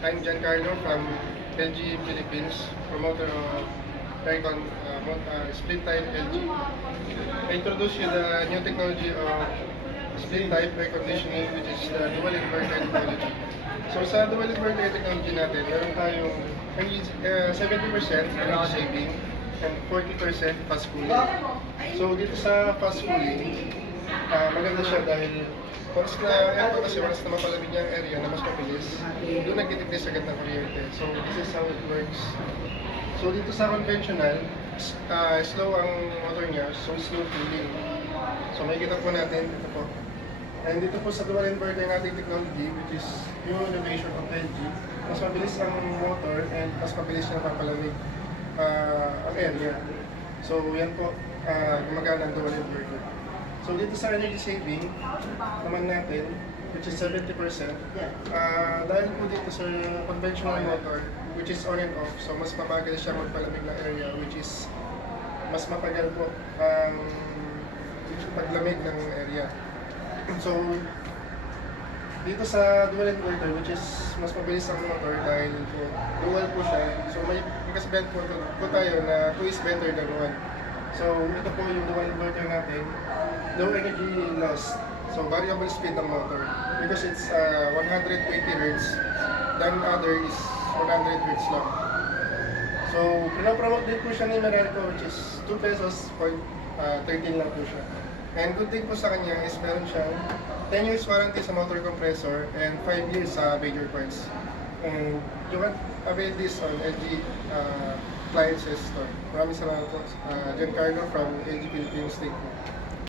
I'm Giancarlo from LG Philippines, promoter of Aircon split type LG. I introduce you the new technology of split type air conditioning, which is the dual inverter technology. So sa dual inverter technology natin, meron tayong 70% energy saving and 40% fast cooling. So dito sa fast cooling, maganda siya dahil once na mapalamig niya ang area na mas mabilis, doon nagtitipis agad ng kuryente. So this is how it works. So dito sa conventional, slow ang motor niya, so slow cooling. So makikita po natin, ito po. And dito po sa dual inverter nating technology, which is new innovation of LG, mas mabilis ang motor and mas mabilis na papalamig ang area. So yan po, gumagana ang dual inverter. So dito sa energy saving naman natin, which is 70%, dahil po dito sa conventional motor, which is on and off, so mas mabagal siya magpalamig ng area, which is mas mapagal po ang paglamig ng area. So dito sa dual inverter, which is mas mabilis ang motor dahil po dual po siya, so may kasabihan po tayo na 2 is better than 1. So ito po yung dual inverter natin, low energy loss, so variable speed ng motor because it's 120 Hz, then other is 100 Hz lang. So pinapromote din po siya ni Meralco, which is 2 pesos for 13 lang po siya. And good thing po sa kanya is meron siyang 10 years warranty sa motor compressor and 5 years sa major parts. And you can avail this on LG appliances store. Maraming salamat po. Giancarlo from LG Philippines. Thank you.